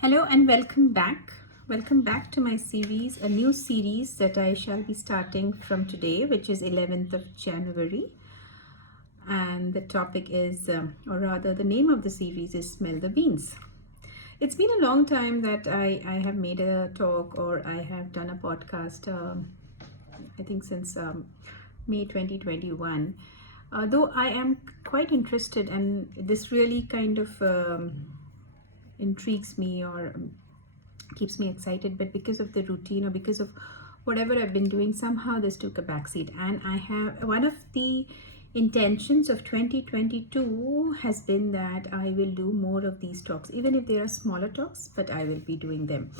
Hello and welcome back. Welcome back to my series, a new series that I shall be starting from today, which is 11th of January. And the topic is, or rather, the name of the series is Smell the Beans. It's been a long time that I have made a talk or I have done a podcast, I think since May 2021. Though I am quite interested, and this really kind of intrigues me or keeps me excited, but because of the routine or because of whatever I've been doing, somehow this took a backseat. And I have one of the intentions of 2022 has been that I will do more of these talks, even if they are smaller talks, but I will be doing them.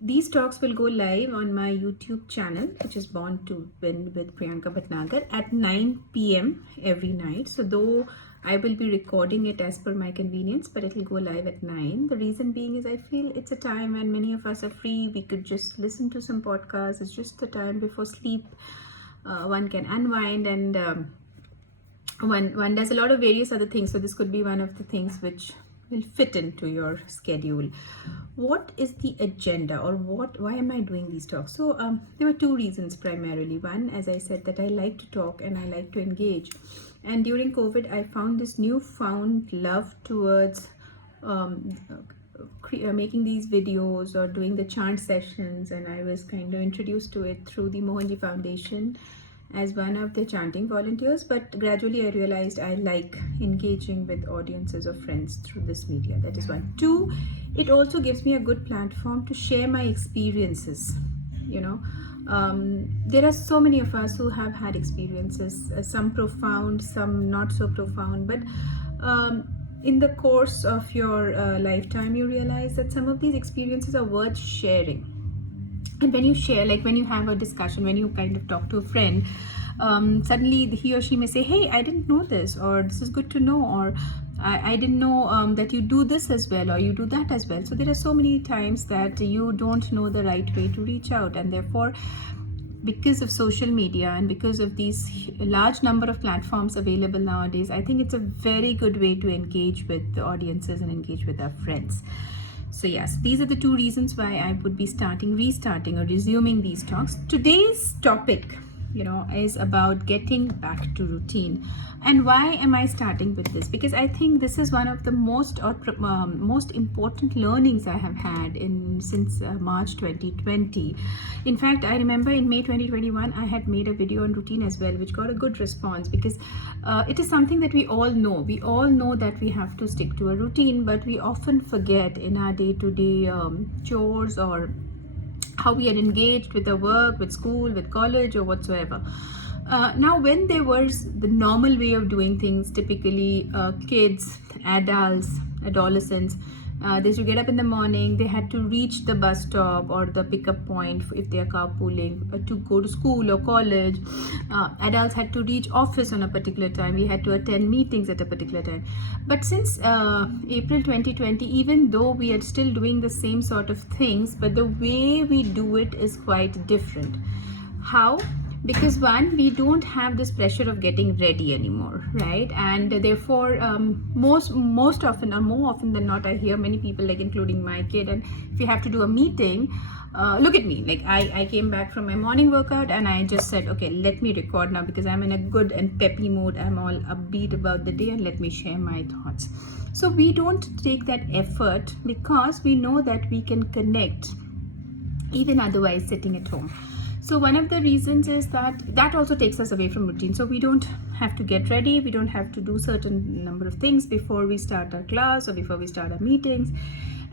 These talks will go live on my YouTube channel, which is Born to Win with Priyanka Bhatnagar, at 9 p.m. every night. So though I will be recording it as per my convenience, but it will go live at 9. The reason being is I feel it's a time when many of us are free. We could just listen to some podcasts. It's just the time before sleep. One can unwind, and one does a lot of various other things. So this could be one of the things which will fit into your schedule. What is the agenda, or why am I doing these talks? So there were two reasons primarily. One, as I said, that I like to talk and I like to engage. And during COVID, I found this newfound love towards making these videos or doing the chant sessions, and I was kind of introduced to it through the Mohanji Foundation as one of the chanting volunteers. But gradually I realized I like engaging with audiences or friends through this media. That is one. Two, it also gives me a good platform to share my experiences. There are so many of us who have had experiences, some profound, some not so profound, but in the course of your lifetime, you realize that some of these experiences are worth sharing. And when you share, like when you have a discussion, when you kind of talk to a friend, suddenly he or she may say, hey, I didn't know this, or this is good to know, or I didn't know that you do this as well, or you do that as well. So there are so many times that you don't know the right way to reach out, and therefore because of social media and because of these large number of platforms available nowadays, I think it's a very good way to engage with the audiences and engage with our friends. So yes, these are the two reasons why I would be restarting or resuming these talks. Today's topic, is about getting back to routine. And why am I starting with this? Because I think this is one of the most important learnings I have had since March 2020. In fact, I remember in May 2021, I had made a video on routine as well, which got a good response, because it is something that we all know. We all know that we have to stick to a routine, but we often forget in our day-to-day chores or how we are engaged with the work, with school, with college, or whatsoever. Now, when there was the normal way of doing things, typically kids, adults, adolescents, they used to get up in the morning, they had to reach the bus stop or the pickup point if they are carpooling to go to school or college. Adults had to reach office on a particular time. We had to attend meetings at a particular time. But since April 2020, even though we are still doing the same sort of things, but the way we do it is quite different. How? Because one, we don't have this pressure of getting ready anymore, right? And therefore most often, or more often than not, I hear many people, like including my kid, and if you have to do a meeting, look at me, like I came back from my morning workout and I just said, okay, let me record now because I'm in a good and peppy mood, I'm all upbeat about the day, and let me share my thoughts. So we don't take that effort because we know that we can connect even otherwise sitting at home. So one of the reasons is that also takes us away from routine. So we don't have to get ready. We don't have to do certain number of things before we start our class or before we start our meetings.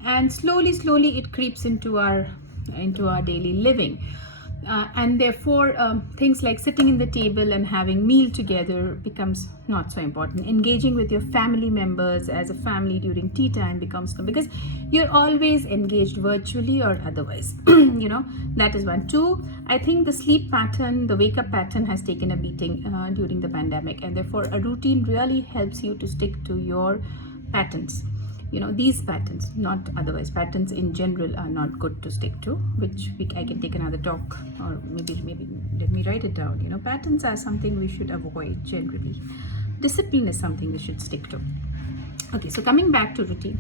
And slowly it creeps into our daily living. And therefore, things like sitting in the table and having meal together becomes not so important. Engaging with your family members as a family during tea time becomes, because you're always engaged virtually or otherwise. That is one. Two, I think the sleep pattern, the wake up pattern has taken a beating during the pandemic, and therefore a routine really helps you to stick to your patterns. These patterns, not otherwise. Patterns in general are not good to stick to, which I can take another talk, or maybe let me write it down. Patterns are something we should avoid generally. Discipline is something we should stick to. Okay, so coming back to routine,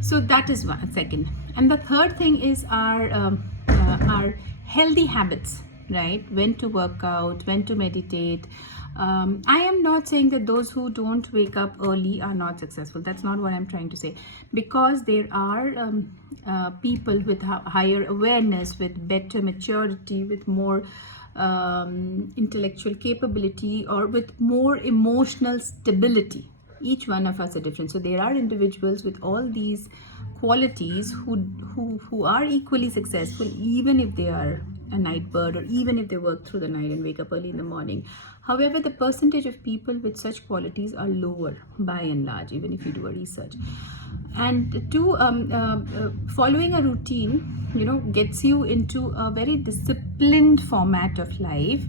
so that is one second, and the third thing is our healthy habits, right? When to work out, when to meditate. I am not saying that those who don't wake up early are not successful. That's not what I'm trying to say, because there are people with higher awareness, with better maturity, with more intellectual capability, or with more emotional stability. Each one of us are different, so there are individuals with all these qualities who are equally successful, even if they are a night bird, or even if they work through the night and wake up early in the morning. However, the percentage of people with such qualities are lower by and large, even if you do a research. And to following a routine, gets you into a very disciplined format of life,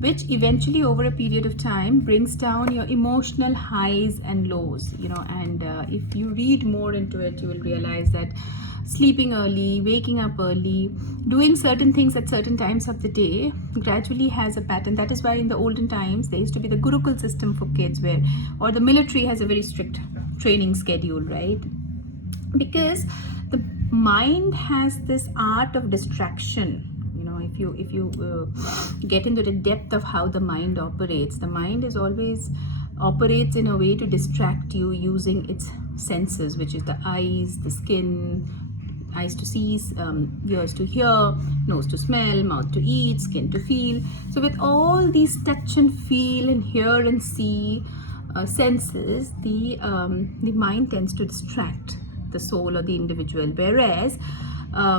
which eventually over a period of time brings down your emotional highs and lows. And if you read more into it, you will realize that sleeping early, waking up early, doing certain things at certain times of the day gradually has a pattern. That is why in the olden times there used to be the Gurukul system for kids, or the military has a very strict training schedule, right? Because the mind has this art of distraction. If you get into the depth of how the mind operates, the mind is always operates in a way to distract you using its senses, which is the eyes, the skin, eyes to see, ears to hear, nose to smell, mouth to eat, skin to feel. So with all these touch and feel and hear and see senses, the mind tends to distract the soul or the individual. Whereas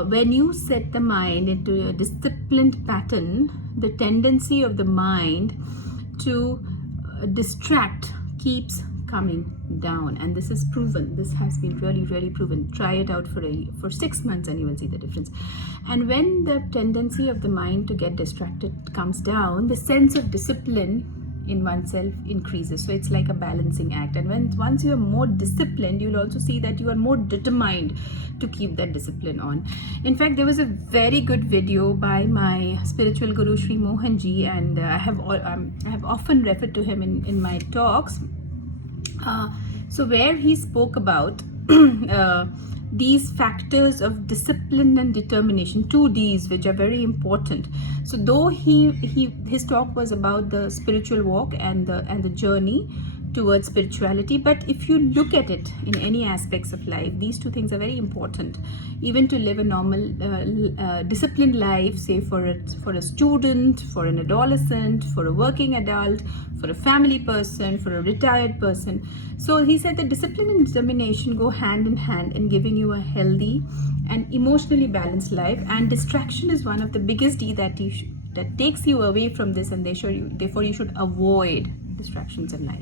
when you set the mind into a disciplined pattern, the tendency of the mind to distract keeps coming down. And this is proven. This has been really, really proven. Try it out for 6 months and you will see the difference. And when the tendency of the mind to get distracted comes down, the sense of discipline in oneself increases. So it's like a balancing act. And once you are more disciplined, you'll also see that you are more determined to keep that discipline on. In fact, there was a very good video by my spiritual guru Sri Mohanji, and I have often referred to him in my talks. So where he spoke about these factors of discipline and determination, 2 Ds, which are very important. So though his talk was about the spiritual walk and the journey towards spirituality, but if you look at it in any aspects of life, these 2 things are very important, even to live a normal disciplined life, say for a student, for an adolescent, for a working adult, for a family person, for a retired person. So he said that discipline and determination go hand in hand in giving you a healthy and emotionally balanced life, and distraction is one of the biggest D that takes you away from this, and therefore you should avoid distractions in life.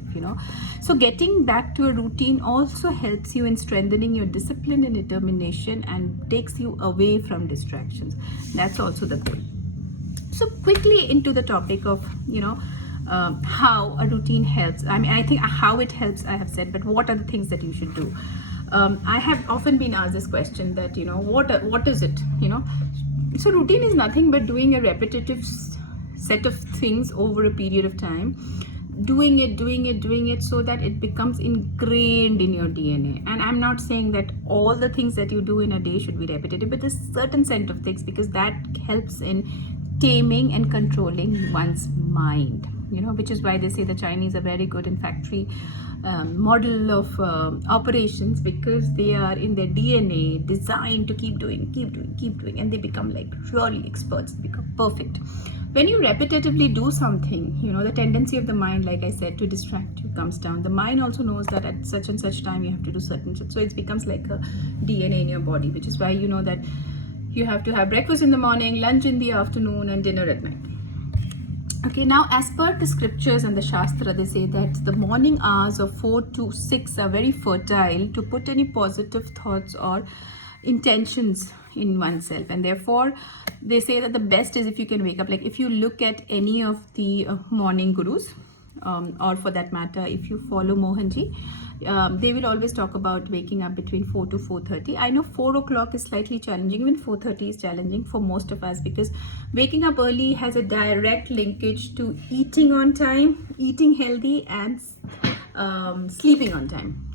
So getting back to a routine also helps you in strengthening your discipline and determination and takes you away from distractions. That's also the goal. So quickly into the topic of how a routine helps. I think how it helps I have said, but what are the things that you should do? I have often been asked this question that what is it? So routine is nothing but doing a repetitive set of things over a period of time, doing it so that it becomes ingrained in your DNA. And I'm not saying that all the things that you do in a day should be repetitive, but there's certain set of things, because that helps in taming and controlling one's mind, which is why they say the Chinese are very good in factory model of operations, because they are in their DNA designed to keep doing, and they become like really experts, they become perfect. When you repetitively do something, the tendency of the mind, like I said, to distract you comes down. The mind also knows that at such and such time you have to do certain, so it becomes like a DNA in your body, which is why that you have to have breakfast in the morning, lunch in the afternoon, and dinner at night. Okay, now as per the scriptures and the Shastra, they say that the morning hours of 4 to 6 are very fertile to put any positive thoughts or intentions in oneself, and therefore they say that the best is if you can wake up. Like if you look at any of the morning gurus, or for that matter if you follow Mohanji, they will always talk about waking up between 4 to 4:30. I know 4 o'clock is slightly challenging, even 4:30 is challenging for most of us, because waking up early has a direct linkage to eating on time, eating healthy, and sleeping on time,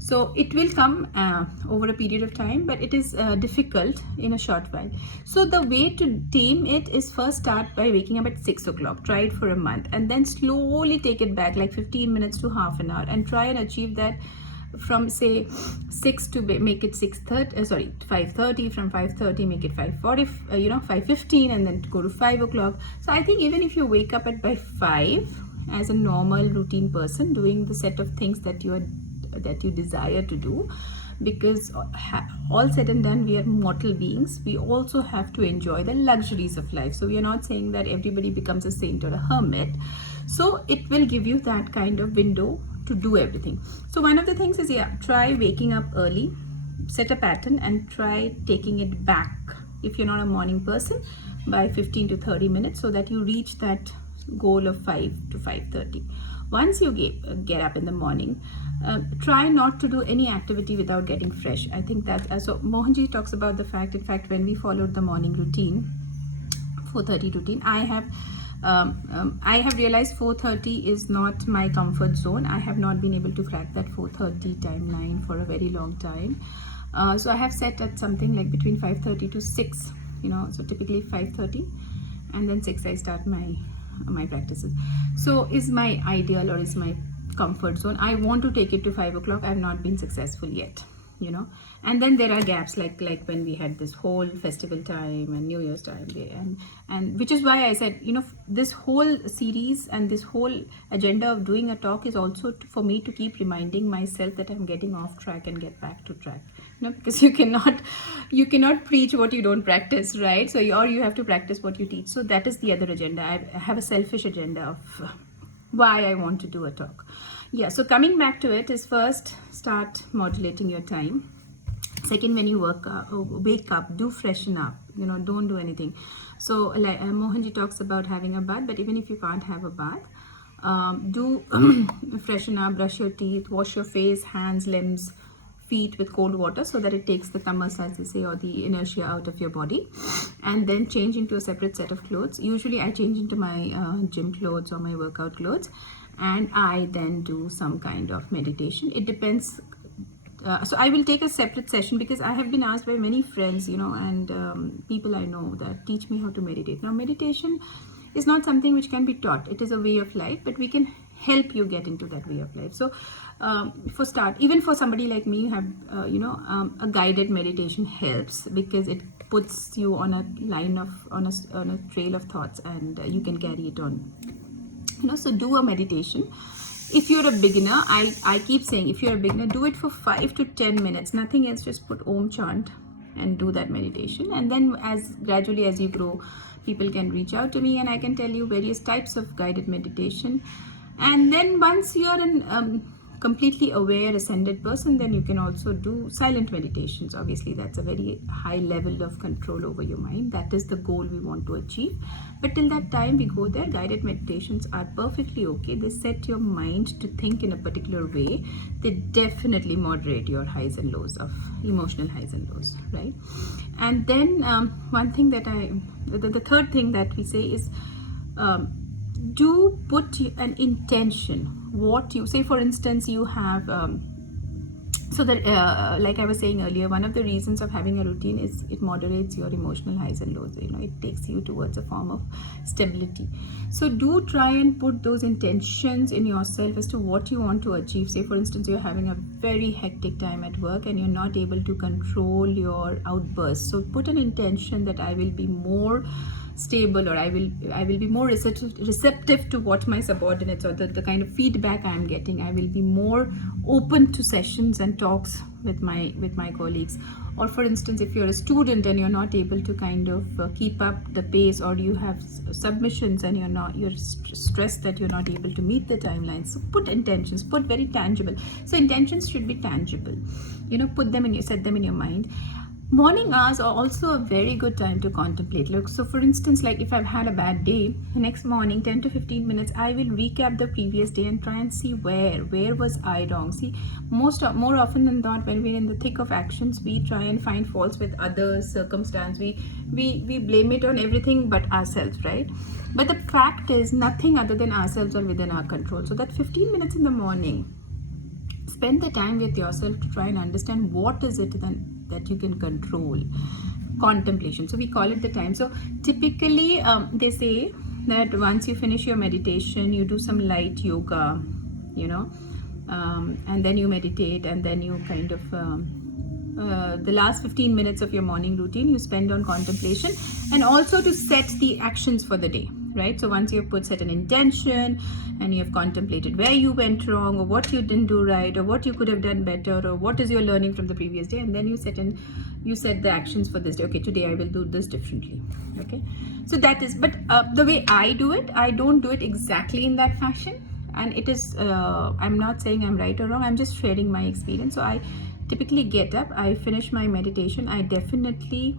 so it will come over a period of time, but it is difficult in a short while. So the way to tame it is first start by waking up at 6 o'clock, try it for a month, and then slowly take it back like 15 minutes to half an hour, and try and achieve that from say 6 to make it 6:30, 5:30, from 5:30 make it 5:40, 5:15, and then go to 5 o'clock. So I think even if you wake up at by 5 as a normal routine person, doing the set of things that you desire to do, because all said and done, we are mortal beings. We also have to enjoy the luxuries of life. So we are not saying that everybody becomes a saint or a hermit. So it will give you that kind of window to do everything. So one of the things is, try waking up early, set a pattern, and try taking it back, if you're not a morning person, by 15 to 30 minutes, so that you reach that goal of 5 to 5:30. Once you get up in the morning, try not to do any activity without getting fresh. I think that so Mohanji talks about the fact, in fact, when we followed the morning routine, 4:30 routine, I have realized 4:30 is not my comfort zone. I have not been able to crack that 4:30 timeline for a very long time. So I have set at something like between 5:30 to 6, so typically 5:30, and then 6 I start my practices. So is my ideal, or is my comfort zone. I want to take it to 5 o'clock. I have not been successful yet, and then there are gaps like when we had this whole festival time and New Year's time, and which is why I said, this whole series and this whole agenda of doing a talk is also for me to keep reminding myself that I'm getting off track and get back to track, because you cannot preach what you don't practice, right? So you have to practice what you teach. So that is the other agenda. I have a selfish agenda of why I want to do a talk. So coming back to it is, first start modulating your time. Second, when you wake up, do freshen up, don't do anything. So like Mohanji talks about having a bath, but even if you can't have a bath, do freshen up, brush your teeth, wash your face, hands, limbs, feet with cold water, so that it takes the tamas, as they say, or the inertia out of your body, and then change into a separate set of clothes. Usually I change into my gym clothes or my workout clothes, and I then do some kind of meditation. It depends. So I will take a separate session, because I have been asked by many friends, and people I know, that teach me how to meditate. Now, meditation is not something which can be taught. It is a way of life, but we can help you get into that way of life. So even for somebody like me, have a guided meditation helps, because it puts you on a line of on a trail of thoughts, and you can carry it on. So do a meditation. If you're a beginner, I keep saying, if you're a beginner, do it for 5 to 10 minutes, nothing else. Just put Om chant and do that meditation, and then gradually as you grow, people can reach out to me, and I can tell you various types of guided meditation. And then once you're an completely aware, ascended person, then you can also do silent meditations. Obviously, that's a very high level of control over your mind. That is the goal we want to achieve. But till that time we go there, guided meditations are perfectly okay. They set your mind to think in a particular way. They definitely moderate your highs and lows, of emotional highs and lows, right? And then one thing that the third thing that we say is, do put an intention. What you say, for instance, you have so that like I was saying earlier, one of the reasons of having a routine is it moderates your emotional highs and lows. It takes you towards a form of stability. So do try and put those intentions in yourself as to what you want to achieve. Say, for instance, you're having a very hectic time at work and you're not able to control your outbursts. So put an intention that I will be more stable, or I will be more receptive to what my subordinates, or the kind of feedback I am getting. I will be more open to sessions and talks with my colleagues. Or for instance, if you're a student and you're not able to kind of keep up the pace, or you have submissions and you're stressed that you're not able to meet the timelines, so put intentions, put very tangible. So intentions should be tangible, set them in your mind. Morning hours are also a very good time to contemplate. Look, so for instance, like if I've had a bad day, the next morning, 10 to 15 minutes, I will recap the previous day and try and see where was I wrong. See, more often than not, when we're in the thick of actions, we try and find faults with others, circumstance. We blame it on everything but ourselves, right? But the fact is, nothing other than ourselves are within our control. So that 15 minutes in the morning, spend the time with yourself to try and understand what is it then that you can control. Contemplation, so we call it the time. So typically they say that once you finish your meditation, you do some light yoga, and then you meditate, and then you kind of the last 15 minutes of your morning routine you spend on contemplation, and also to set the actions for the day, right? So once you have set an intention and you have contemplated where you went wrong, or what you didn't do right, or what you could have done better, or what is your learning from the previous day, and then you set the actions for this day. Okay, today I will do this differently. Okay, so that is, but the way I do it, I don't do it exactly in that fashion, and it is I'm not saying I'm right or wrong, I'm just sharing my experience. So I typically get up, I finish my meditation, I definitely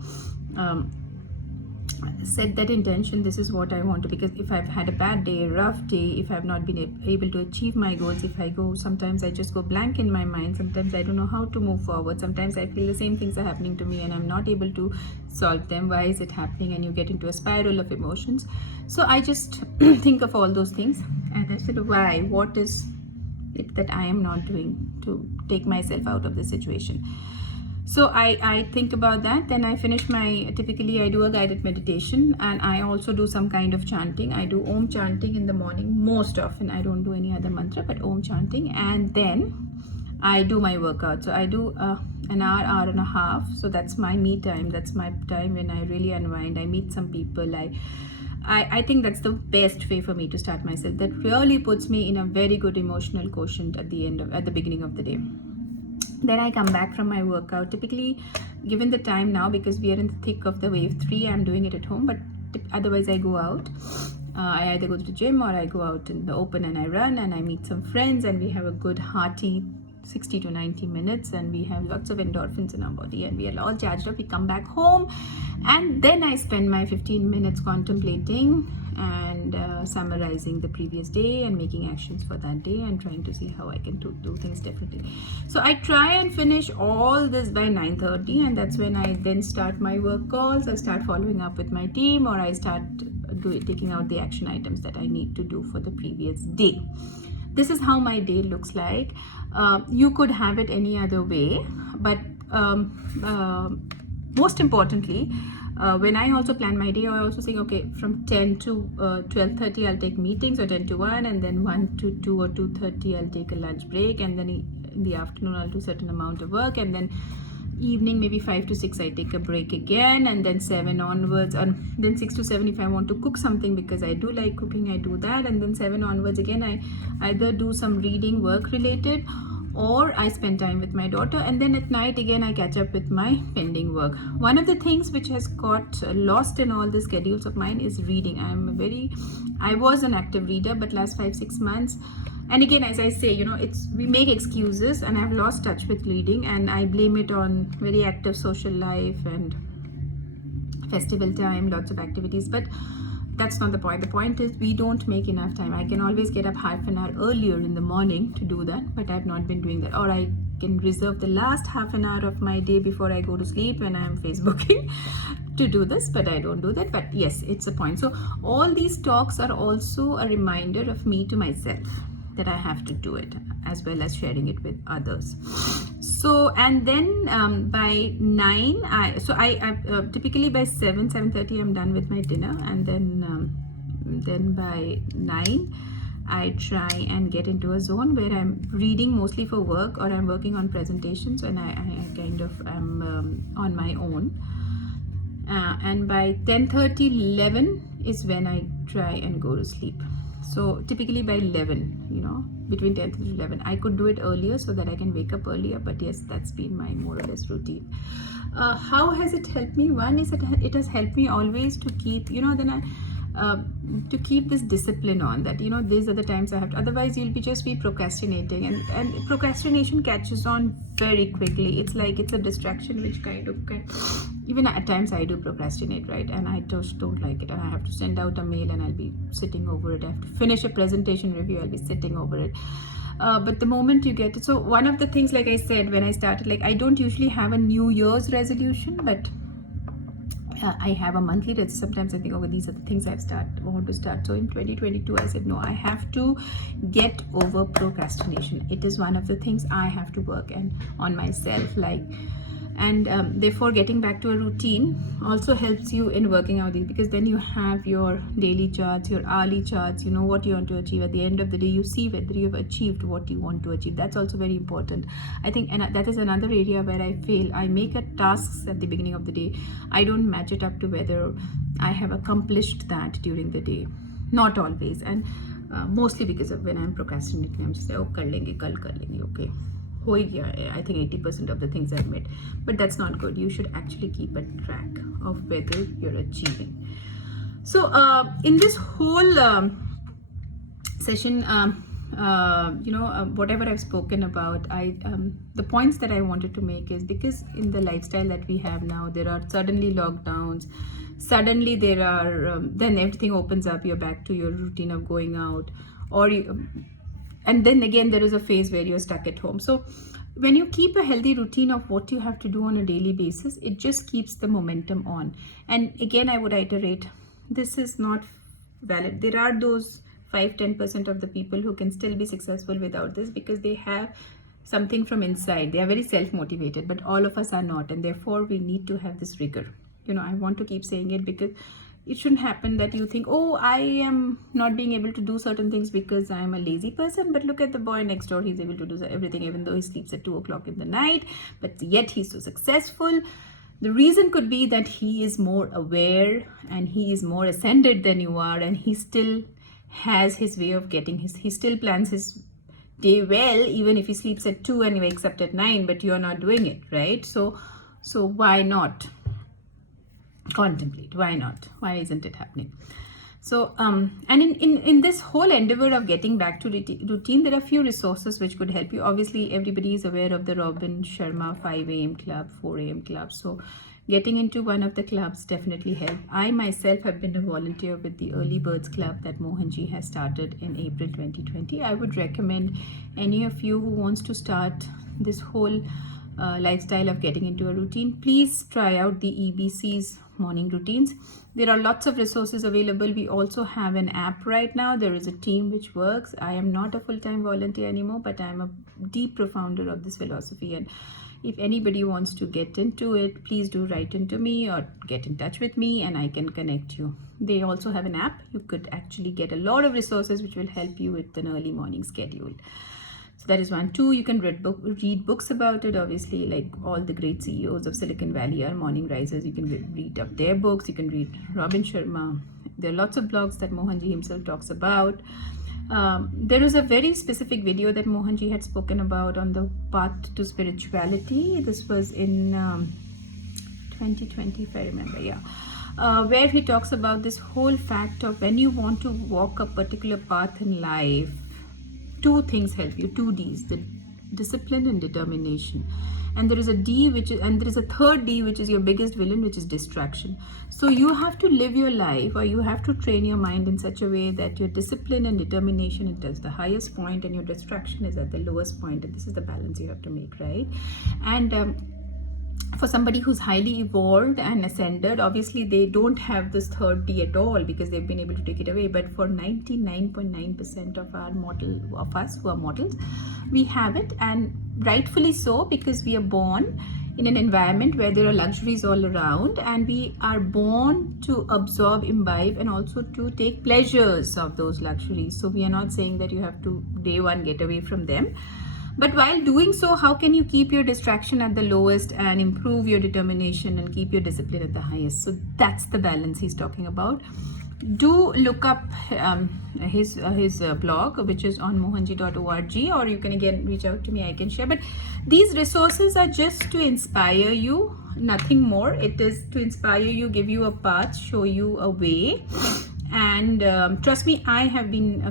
set that intention, this is what I want to, because if I've had a bad day, a rough day, if I've not been able to achieve my goals, if I go, sometimes I just go blank in my mind, sometimes I don't know how to move forward, sometimes I feel the same things are happening to me and I'm not able to solve them. Why is it happening? And you get into a spiral of emotions. So I just think of all those things and I said, why, what is it that I am not doing to take myself out of this situation? So I think about that, then I finish typically I do a guided meditation, and I also do some kind of chanting. I do Om chanting in the morning most often. I don't do any other mantra, but Om chanting, and then I do my workout. So I do an hour and a half. So that's my me time. That's my time when I really unwind. I meet some people. I think that's the best way for me to start myself. That really puts me in a very good emotional quotient at the beginning of the day. Then I come back from my workout. Typically, given the time now, because we are in the thick of the wave 3, I'm doing it at home, but otherwise I go out. I either go to the gym or I go out in the open and I run and I meet some friends and we have a good hearty 60 to 90 minutes and we have lots of endorphins in our body and we are all charged up. We come back home and then I spend my 15 minutes contemplating and summarizing the previous day and making actions for that day and trying to see how I can do things differently. So I try and finish all this by 9:30, and that's when I then start my work calls. I start following up with my team, or I start taking out the action items that I need to do for the previous day. This is how my day looks like. You could have it any other way, but most importantly, when I also plan my day, I also think, okay, from 10 to 12:30 I'll take meetings, or 10 to 1, and then 1 to 2 or 2:30 I'll take a lunch break, and then in the afternoon I'll do certain amount of work, and then evening maybe 5 to 6 I take a break again, and then 7 onwards, and then 6 to 7 if I want to cook something, because I do like cooking, I do that, and then 7 onwards again I either do some reading, work related, or I spend time with my daughter, and then at night again I catch up with my pending work. One of the things which has got lost in all the schedules of mine is reading. I was an active reader, but last 5-6 months, and again, as I say, we make excuses, and I've lost touch with reading, and I blame it on very active social life and festival time, lots of activities, but that's not the point. The point is we don't make enough time. I can always get up half an hour earlier in the morning to do that, but I've not been doing that. Or I can reserve the last half an hour of my day before I go to sleep when I'm Facebooking to do this, but I don't do that. But yes, it's a point. So all these talks are also a reminder of me to myself that I have to do it, as well as sharing it with others. So, and then by 9, I typically by 7:30 I'm done with my dinner, and then by 9 I try and get into a zone where I'm reading mostly for work, or I'm working on presentations, and I kind of am on my own. And by 10:30, 11 is when I try and go to sleep. So typically by 11, between 10 to 11, I could do it earlier so that I can wake up earlier. But yes, that's been my more or less routine. How has it helped me? One is it has helped me always to keep, to keep this discipline on that, these are the times I have to, otherwise you'll just be procrastinating, and procrastination catches on very quickly. It's like it's a distraction which kind of even at times I do procrastinate, right? And I just don't like it, and I have to send out a mail and I'll be sitting over it. I have to finish a presentation review, I'll be sitting over it. But the moment you get it, so one of the things, like I said when I started, like I don't usually have a New Year's resolution, but I have a monthly list. Sometimes I think, okay, these are the things I want to start. So in 2022, I said, no, I have to get over procrastination. It is one of the things I have to work on myself. And therefore getting back to a routine also helps you in working out these, because then you have your daily charts, your hourly charts, you know what you want to achieve. At the end of the day, you see whether you've achieved what you want to achieve. That's also very important, I think. And that is another area where I fail. I make a tasks at the beginning of the day, I don't match it up to whether I have accomplished that during the day. Not always, and mostly because of when I'm procrastinating, I'm just like, oh, kar lenge, kal kar lenge, okay. I think 80% of the things I've made, but that's not good. You should actually keep a track of whether you're achieving. So in this whole session, whatever I've spoken about, the points that I wanted to make is because in the lifestyle that we have now, there are suddenly lockdowns, suddenly there are then everything opens up, you're back to your routine of going out, or and then again there is a phase where you're stuck at home. So when you keep a healthy routine of what you have to do on a daily basis, it just keeps the momentum on. And again, I would iterate, this is not valid. There are those 5-10% of the people who can still be successful without this, because they have something from inside. They are very self-motivated, but all of us are not, and therefore we need to have this rigor. I want to keep saying it because it shouldn't happen that you think, oh, I am not being able to do certain things because I'm a lazy person, but look at the boy next door, he's able to do everything even though he sleeps at 2 o'clock in the night, but yet he's so successful. The reason could be that he is more aware and he is more ascended than you are, and he still has his way of getting he still plans his day well, even if he sleeps at 2 and wakes up at 9, but you're not doing it, right? So why not contemplate? Why not? Why isn't it happening? So and in this whole endeavor of getting back to routine, there are a few resources which could help you. Obviously, everybody is aware of the Robin Sharma 5 a.m. club, 4 a.m. club. So getting into one of the clubs definitely help. I myself have been a volunteer with the Early Birds Club that Mohanji has started in April 2020. I would recommend any of you who wants to start this whole lifestyle of getting into a routine, please try out the EBC's morning routines. There are lots of resources available. We also have an app right now. There is a team which works. I am not a full-time volunteer anymore, but I am a deep profounder of this philosophy, and if anybody wants to get into it, please do write into me or get in touch with me and I can connect you. They also have an app. You could actually get a lot of resources which will help you with an early morning schedule. So that is one. 2, you can read books about it. Obviously, like all the great CEOs of Silicon Valley are morning risers. You can read up their books. You can read Robin Sharma. There are lots of blogs that Mohanji himself talks about. There is a very specific video that Mohanji had spoken about on the path to spirituality. This was in 2020, if I remember, where he talks about this whole fact of when you want to walk a particular path in life, 2 things help you, 2 D's, the discipline and determination. And there is a D and there is a third D, which is your biggest villain, which is distraction. So you have to live your life, or you have to train your mind in such a way that your discipline and determination is at the highest point and your distraction is at the lowest point. And this is the balance you have to make, right? And for somebody who's highly evolved and ascended, obviously they don't have this third D at all because they've been able to take it away. But for 99.9% of us who are mortals, we have it, and rightfully so, because we are born in an environment where there are luxuries all around, and we are born to absorb, imbibe, and also to take pleasures of those luxuries. So we are not saying that you have to day one get away from them. But while doing so, how can you keep your distraction at the lowest and improve your determination and keep your discipline at the highest? So that's the balance he's talking about. Do look up his blog, which is on mohanji.org, or you can again reach out to me, I can share. But these resources are just to inspire you, nothing more. It is to inspire you, give you a path, show you a way. And trust me, I have been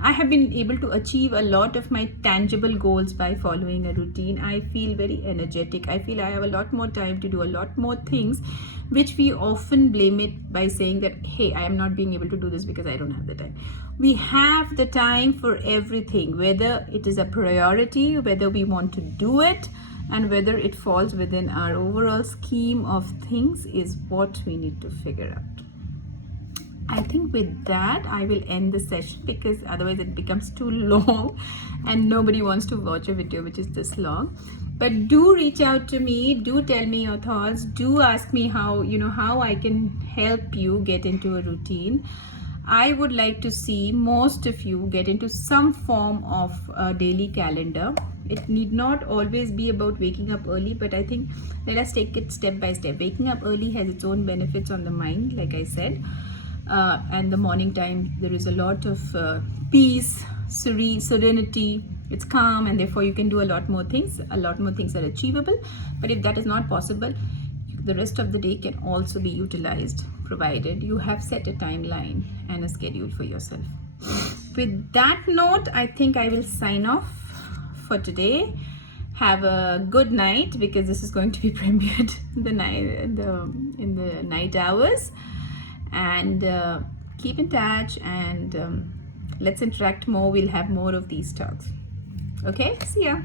I have been able to achieve a lot of my tangible goals by following a routine. I feel very energetic. I feel I have a lot more time to do a lot more things, which we often blame it by saying that, hey, I am not being able to do this because I don't have the time. We have the time for everything, whether it is a priority, whether we want to do it. and whether it falls within our overall scheme of things is what we need to figure out. I think with that I will end the session, because otherwise it becomes too long and nobody wants to watch a video which is this long. But do reach out to me, do tell me your thoughts, do ask me how I can help you get into a routine. I would like to see most of you get into some form of a daily calendar. It need not always be about waking up early, but I think let us take it step by step. Waking up early has its own benefits on the mind, like I said. And the morning time, there is a lot of peace, serenity. It's calm, and therefore you can do a lot more things. A lot more things are achievable. But if that is not possible, the rest of the day can also be utilized, provided you have set a timeline and a schedule for yourself. With that note, I think I will sign off for today. Have a good night, because this is going to be premiered in the night hours. And keep in touch, and let's interact more. We'll have more of these talks. Okay, see ya.